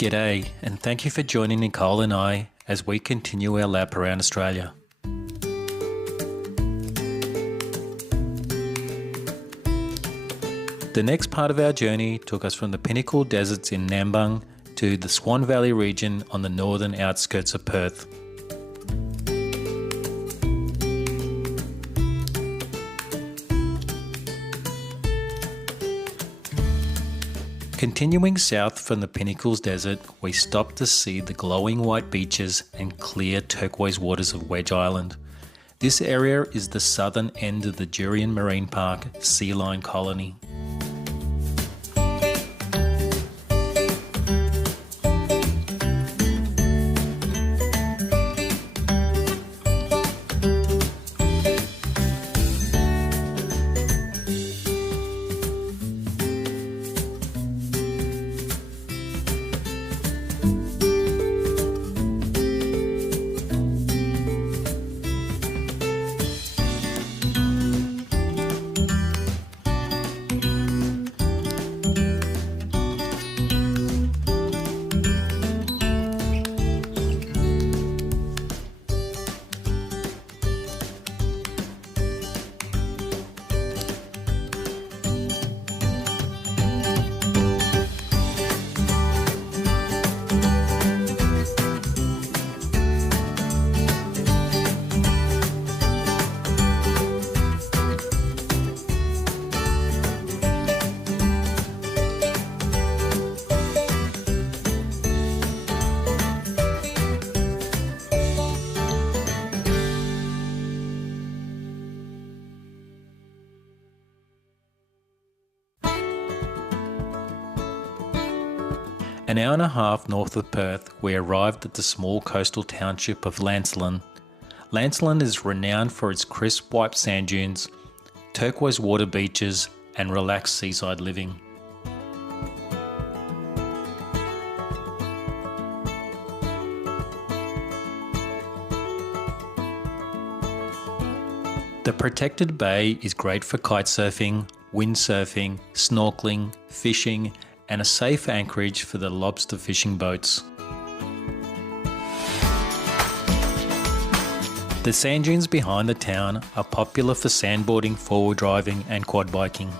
G'day, and thank you for joining Nicole and I as we continue our lap around Australia. The next part of our journey took us from the Pinnacles Deserts in Nambung to the Swan Valley Region on the northern outskirts of Perth. Continuing south from the Pinnacles Desert, we stopped to see the glowing white beaches and clear turquoise waters of Wedge Island. This area is the southern end of the Durian Marine Park sea lion colony. An hour and a half north of Perth, we arrived at the small coastal township of Lancelin. Lancelin is renowned for its crisp white sand dunes, turquoise water beaches, and relaxed seaside living. The protected bay is great for kitesurfing, windsurfing, snorkelling, fishing, and a safe anchorage for the Lobster fishing boats. The sand dunes behind the town are popular for sandboarding, four-wheel driving and quadbiking.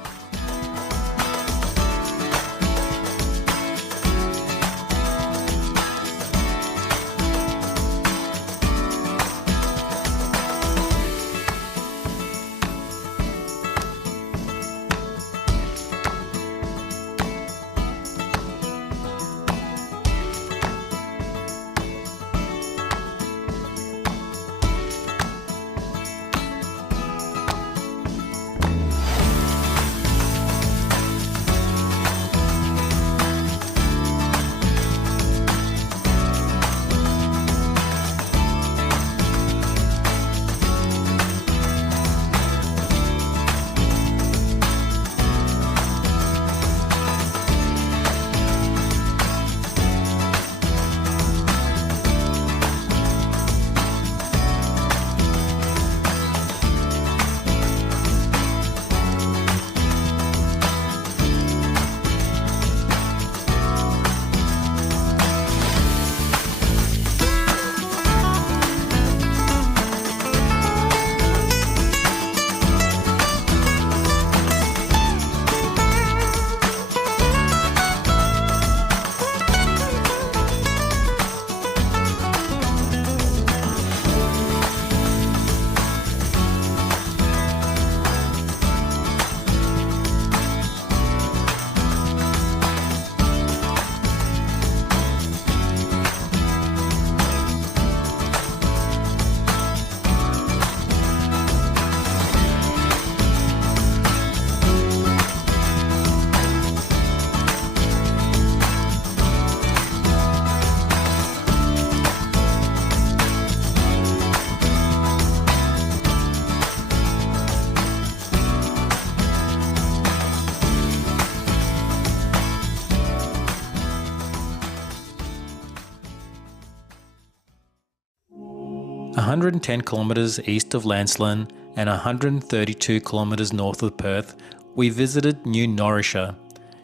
"110 kilometres east of Lancelin and 132 kilometres north of Perth, we visited New Norica.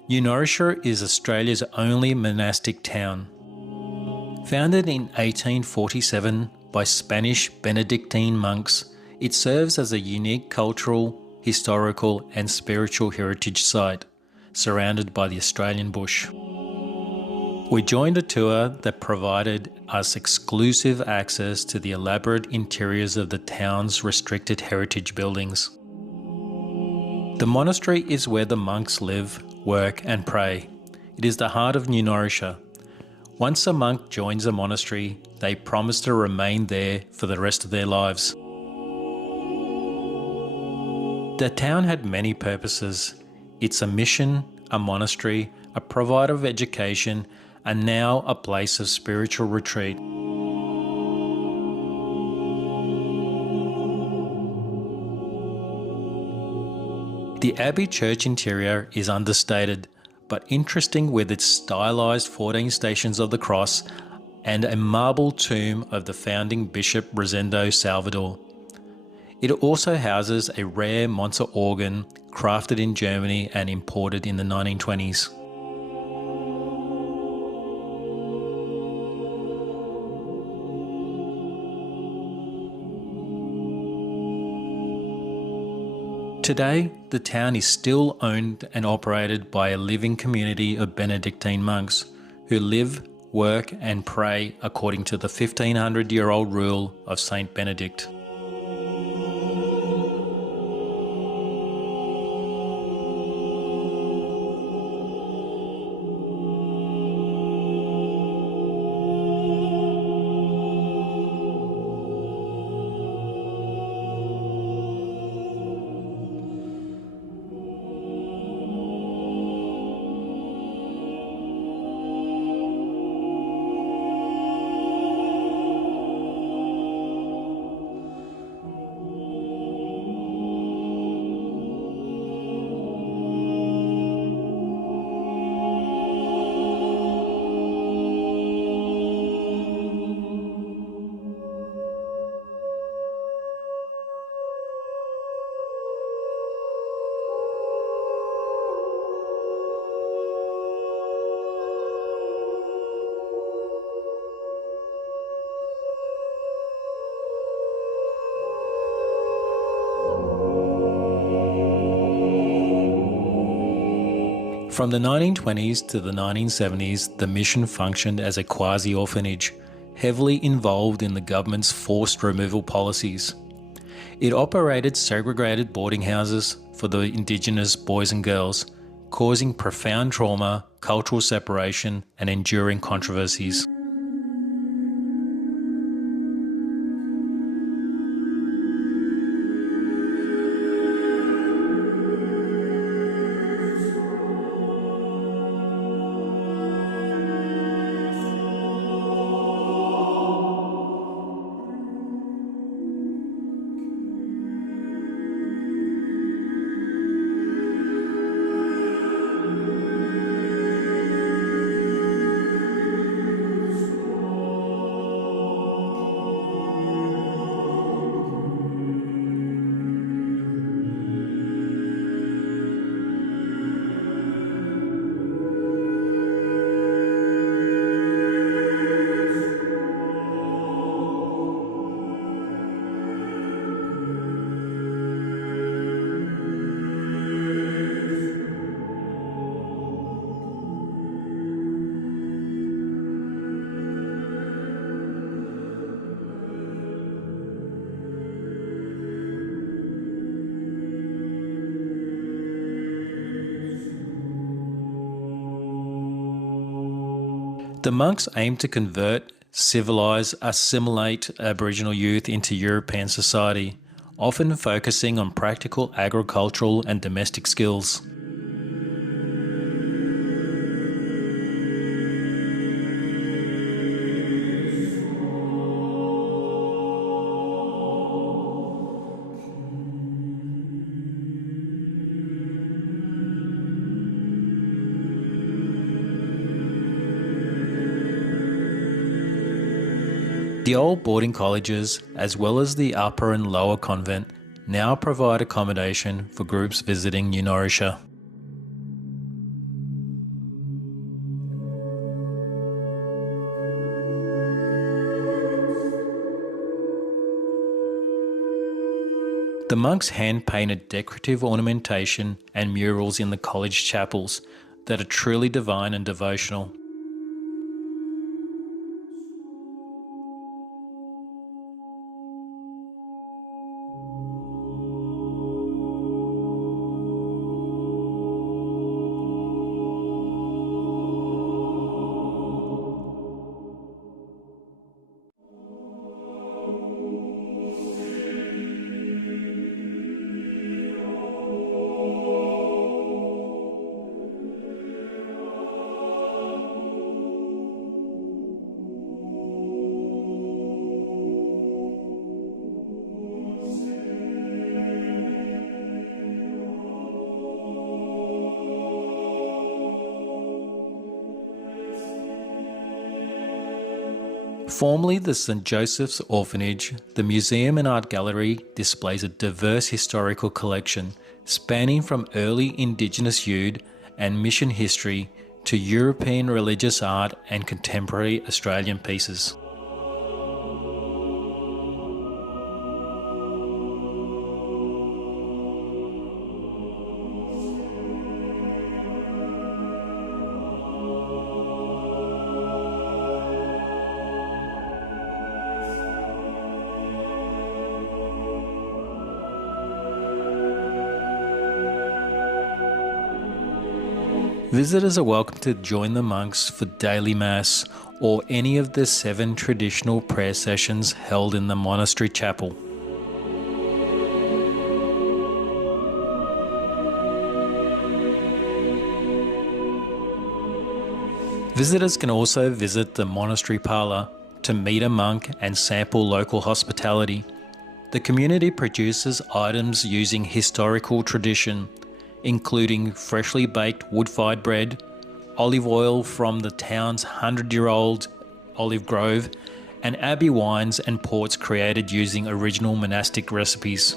Norica is Australia's only monastic town. Founded in 1847 by Spanish Benedictine monks, it serves as a unique cultural, historical and spiritual heritage site, surrounded by the Australian bush. We joined a tour that provided us exclusive access to the elaborate interiors of the town's restricted heritage buildings. The monastery is where the monks live, work and pray. It is the heart of Norica. Once a monk joins a monastery, they promise to remain there for the rest of their lives. The town had many purposes. It's a mission, a monastery, a provider of education, and now a place of spiritual retreat. The Abbey church interior is understated, but interesting with its stylised 14 Stations of the Cross and a marble tomb of the founding Bishop Rosendo Salvador. It also houses a rare Monza organ crafted in Germany and imported in the 1920s. Today, the town is still owned and operated by a living community of Benedictine monks who live, work and pray according to the 1500-year-old Rule of St Benedict. From the 1920s to the 1970s, the mission functioned as a quasi-orphanage, heavily involved in the government's forced removal policies. It operated segregated boarding houses for the Indigenous boys and girls, causing profound trauma, cultural separation, and enduring controversies. The monks aimed to convert, civilise, assimilate Aboriginal youth into European society, often focusing on practical agricultural and domestic skills. The old boarding colleges, as well as the upper and lower convent, now provide accommodation for groups visiting Norica. The monks hand-painted decorative ornamentation and murals in the college chapels that are truly divine and devotional. Formerly the St Joseph's Orphanage, the museum and art gallery displays a diverse historical collection spanning from early Indigenous Yude and mission history to European religious art and contemporary Australian pieces. Visitors are welcome to join the monks for daily mass or any of the 7 traditional prayer sessions held in the monastery chapel. Visitors can also visit the monastery parlour to meet a monk and sample local hospitality. The community produces items using historical tradition, including freshly baked wood-fired bread, olive oil from the town's 100-year-old olive grove, and abbey wines and ports created using original monastic recipes.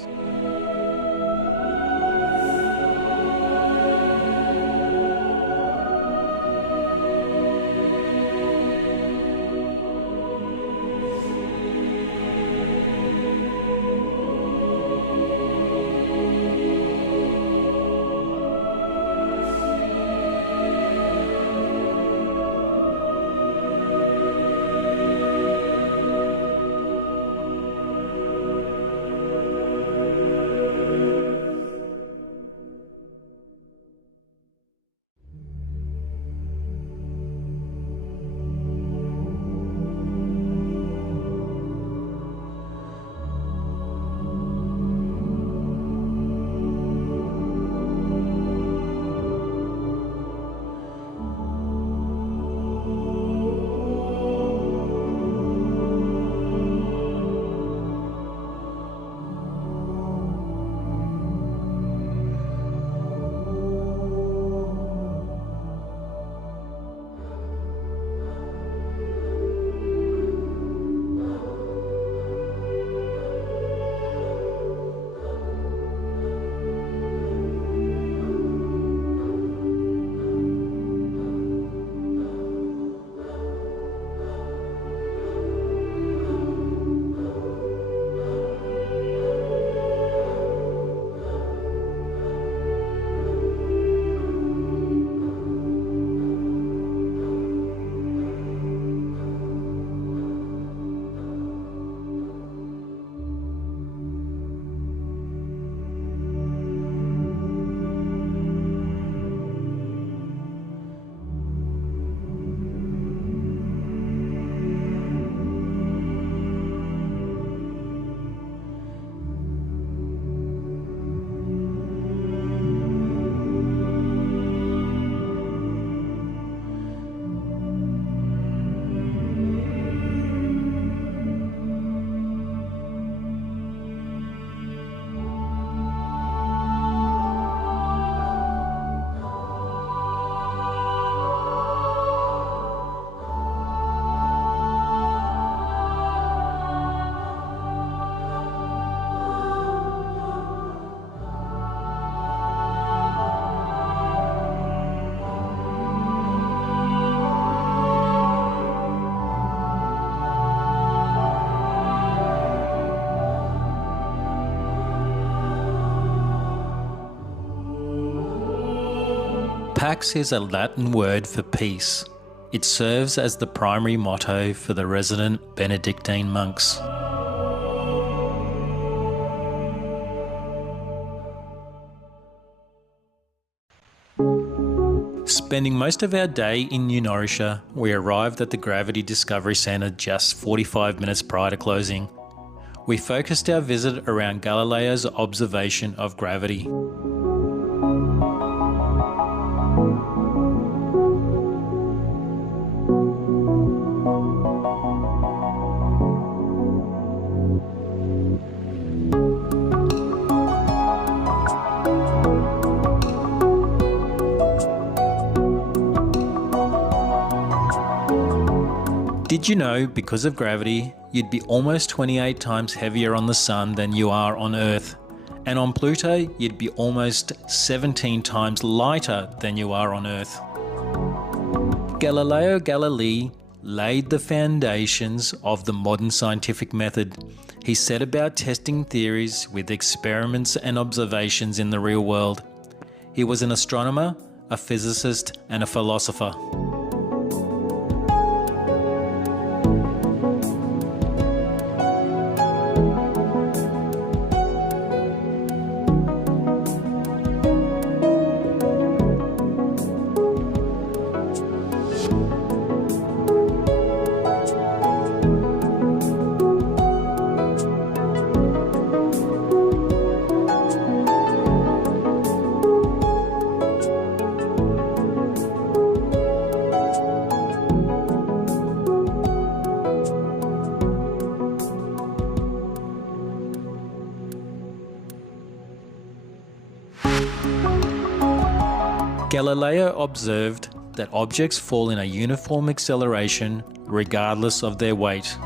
Pax is a Latin word for peace. It serves as the primary motto for the resident Benedictine monks. Spending most of our day in New Norcia, we arrived at the Gravity Discovery Centre just 45 minutes prior to closing. We focused our visit around Galileo's observation of gravity. Did you know, because of gravity, you'd be almost 28 times heavier on the Sun than you are on Earth? And on Pluto, you'd be almost 17 times lighter than you are on Earth. Galileo Galilei laid the foundations of the modern scientific method. He set about testing theories with experiments and observations in the real world. He was an astronomer, a physicist, and a philosopher. Galileo observed that objects fall in a uniform acceleration regardless of their weight.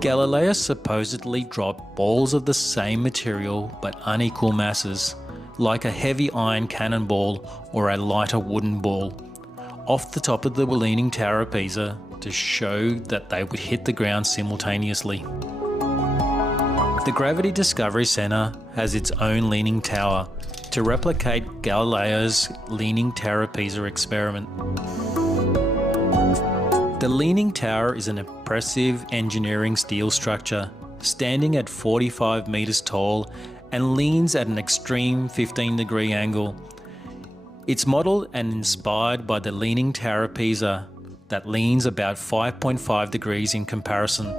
Galileo supposedly dropped balls of the same material but unequal masses, like a heavy iron cannonball or a lighter wooden ball, off the top of the Leaning Tower of Pisa to show that they would hit the ground simultaneously. The Gravity Discovery Centre has its own leaning tower to replicate Galileo's Leaning Tower of Pisa experiment. The Leaning Tower is an impressive engineering steel structure, standing at 45 metres tall and leans at an extreme 15-degree angle. It's modelled and inspired by the Leaning Tower of Pisa, that leans about 5.5 degrees in comparison.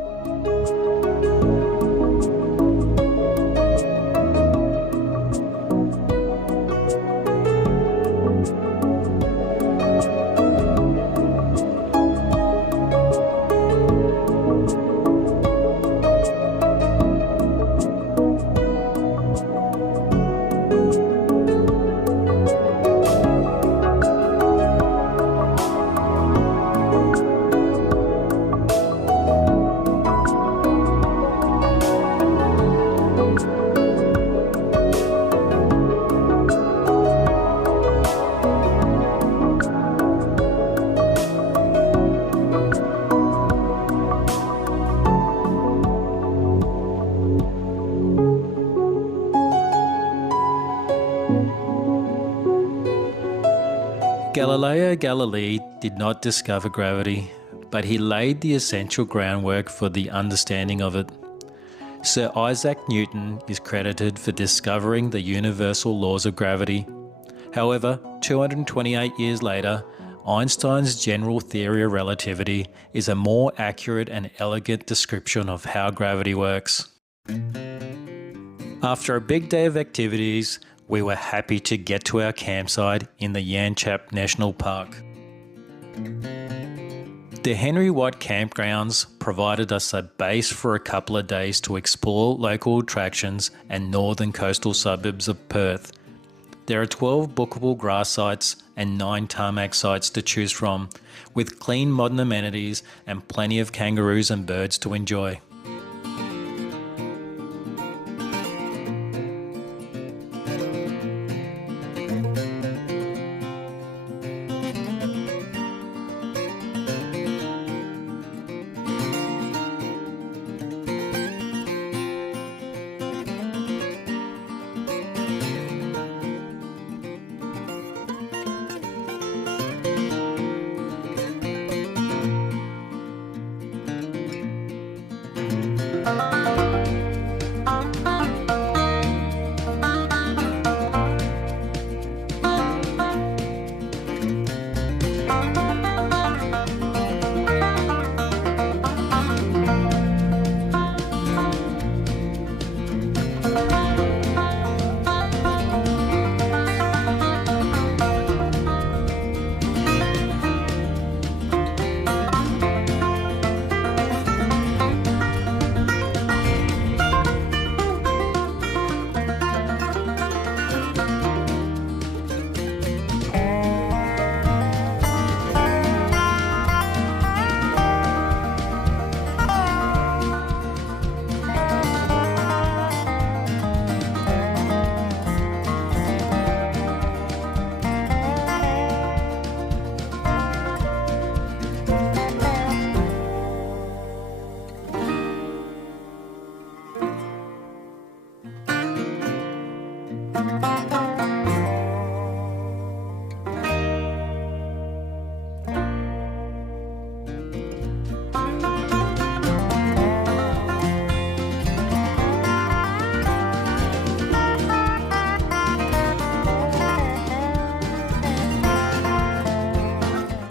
Galileo Galilei did not discover gravity, but he laid the essential groundwork for the understanding of it. Sir Isaac Newton is credited for discovering the universal laws of gravity. However, 228 years later, Einstein's general theory of relativity is a more accurate and elegant description of how gravity works. After a big day of activities, we were happy to get to our campsite in the Yanchep National Park. The Henry Watt campgrounds provided us a base for a couple of days to explore local attractions and northern coastal suburbs of Perth. There are 12 bookable grass sites and 9 tarmac sites to choose from, with clean modern amenities and plenty of kangaroos and birds to enjoy.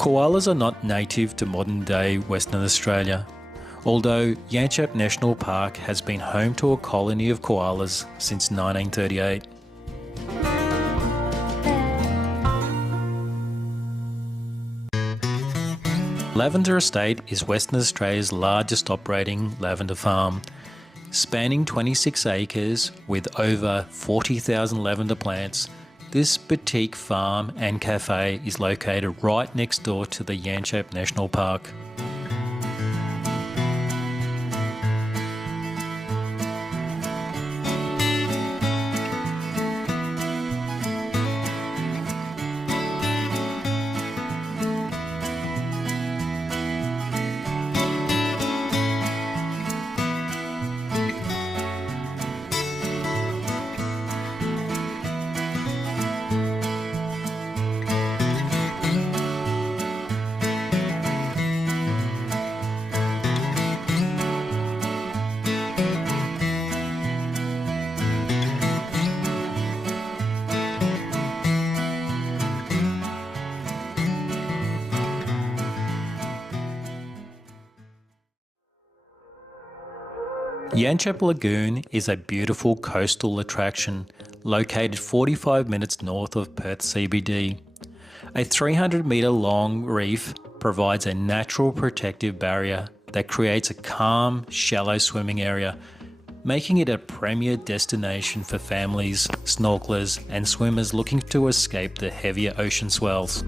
Koalas are not native to modern-day Western Australia, although Yanchep National Park has been home to a colony of koalas since 1938. Lavender Estate is Western Australia's largest operating lavender farm, spanning 26 acres with over 40,000 lavender plants. This boutique farm and cafe is located right next door to the Yanchep National Park. Yanchep Lagoon is a beautiful coastal attraction located 45 minutes north of Perth CBD. A 300-metre long reef provides a natural protective barrier that creates a calm, shallow swimming area, making it a premier destination for families, snorkelers and swimmers looking to escape the heavier ocean swells.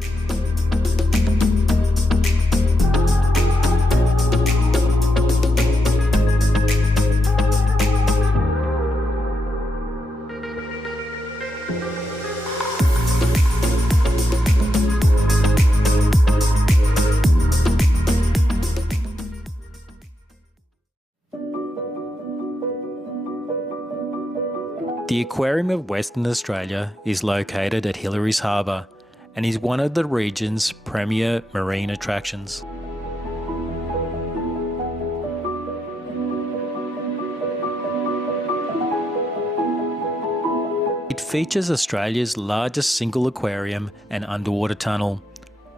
The Aquarium of Western Australia is located at Hillary's Harbour and is one of the region's premier marine attractions. It features Australia's largest single aquarium and underwater tunnel,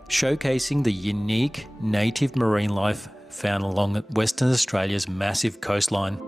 showcasing the unique native marine life found along Western Australia's massive coastline.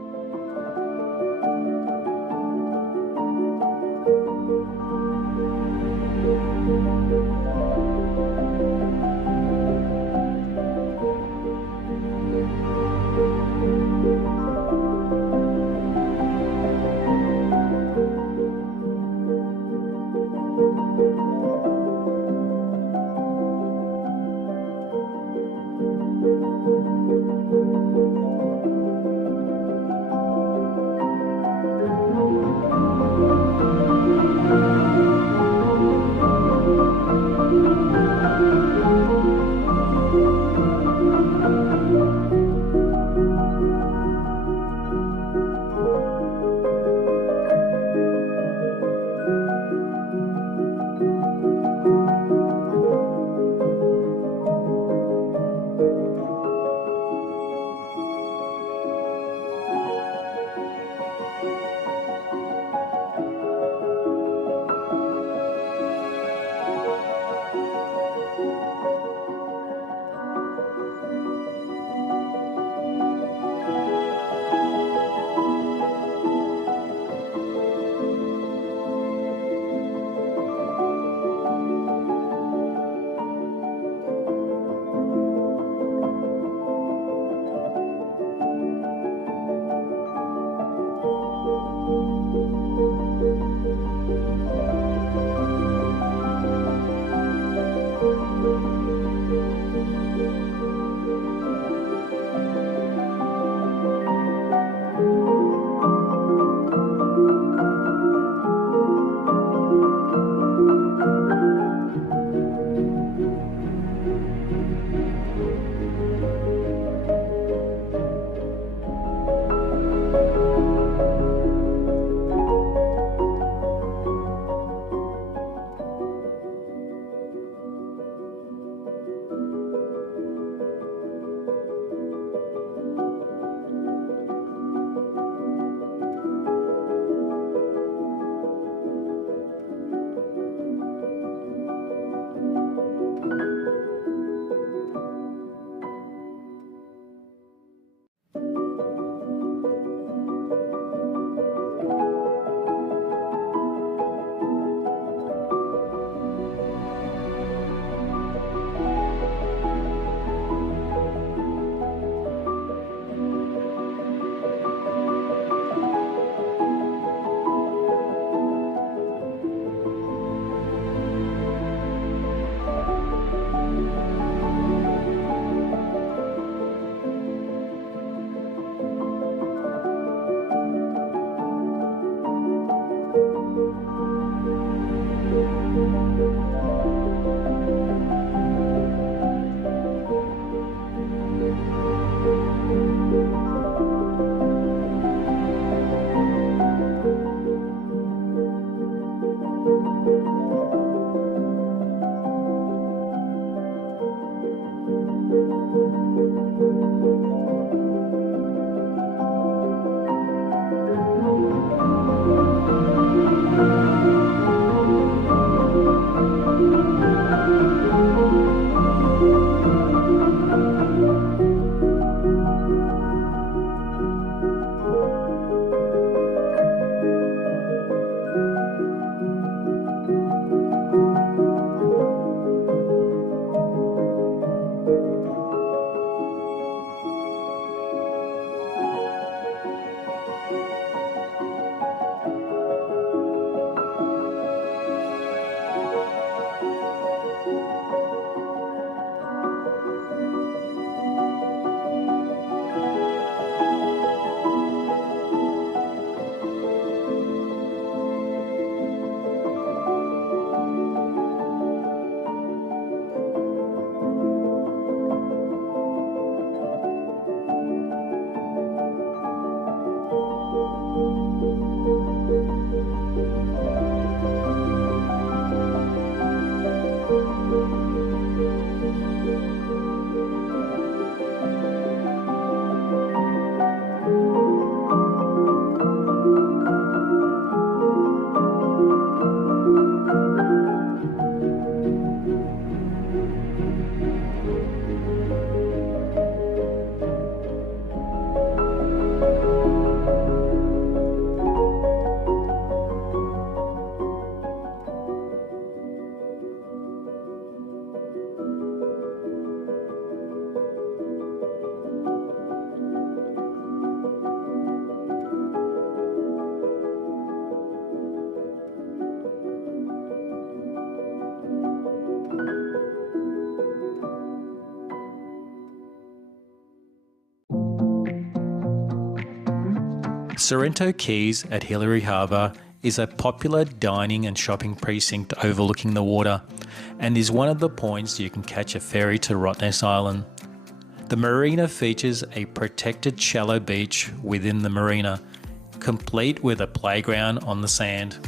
Sorrento Quays at Hillary Harbour is a popular dining and shopping precinct overlooking the water, and is one of the points you can catch a ferry to Rottnest Island. The marina features a protected shallow beach within the marina, complete with a playground on the sand.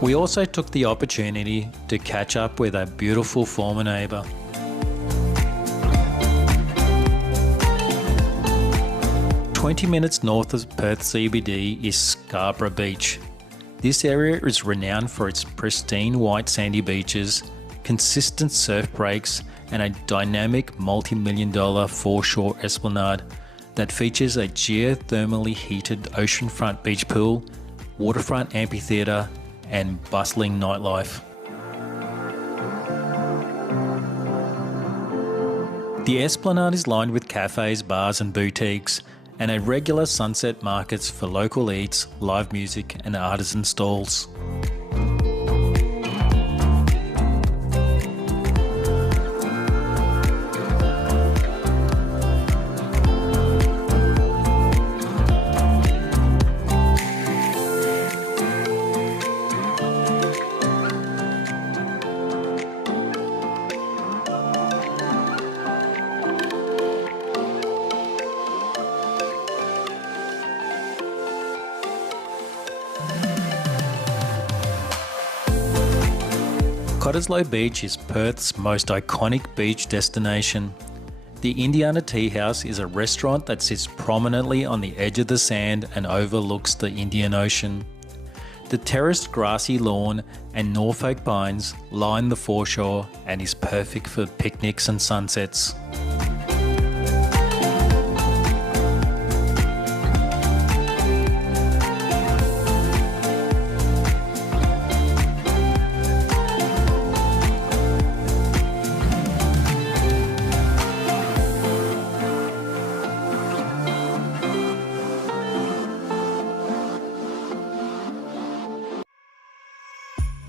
We also took the opportunity to catch up with our beautiful former neighbour. "20 minutes north of Perth CBD is Scarborough Beach. This area is renowned for its pristine white sandy beaches, consistent surf breaks, and a dynamic multi-million-dollar foreshore esplanade that features a geothermally heated oceanfront beach pool, waterfront amphitheatre, and bustling nightlife. The esplanade is lined with cafes, bars and boutiques, and a regular sunset markets for local eats, live music and artisan stalls. Cottesloe Beach is Perth's most iconic beach destination. The Indiana Tea House is a restaurant that sits prominently on the edge of the sand and overlooks the Indian Ocean. The terraced grassy lawn and Norfolk pines line the foreshore and is perfect for picnics and sunsets.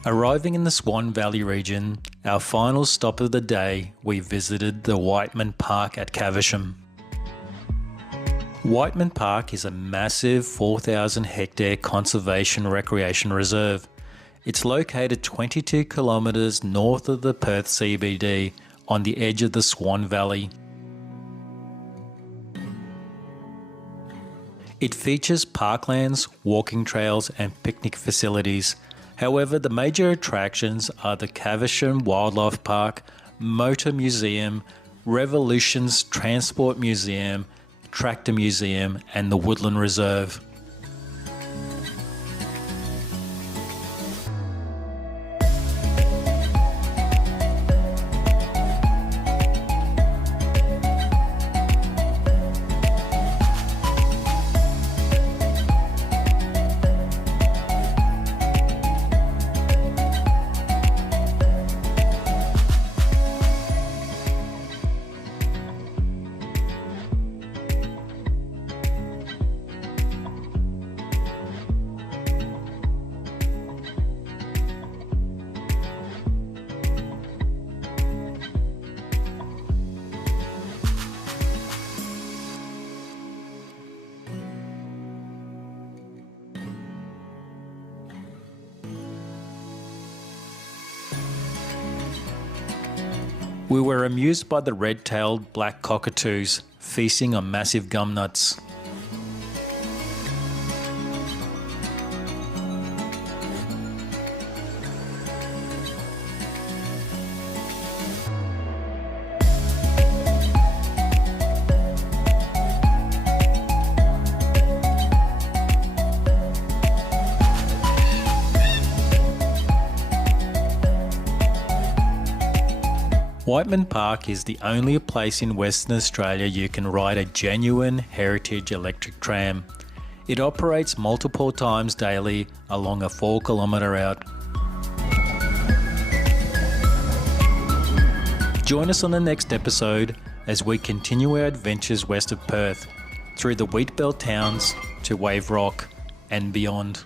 Arriving in the Swan Valley region, our final stop of the day, we visited the Whiteman Park at Caversham. Whiteman Park is a massive 4,000 hectare conservation recreation reserve. It's located 22 kilometres north of the Perth CBD on the edge of the Swan Valley. It features parklands, walking trails and picnic facilities. However, the major attractions are the Caversham Wildlife Park, Motor Museum, Revolutions Transport Museum, Tractor Museum and the Woodland Reserve. We were amused by the red-tailed black cockatoos feasting on massive gumnuts. Whiteman Park is the only place in Western Australia you can ride a genuine heritage electric tram. It operates multiple times daily along a 4-kilometre route. Join us on the next episode as we continue our adventures west of Perth, through the wheatbelt towns to Wave Rock and beyond.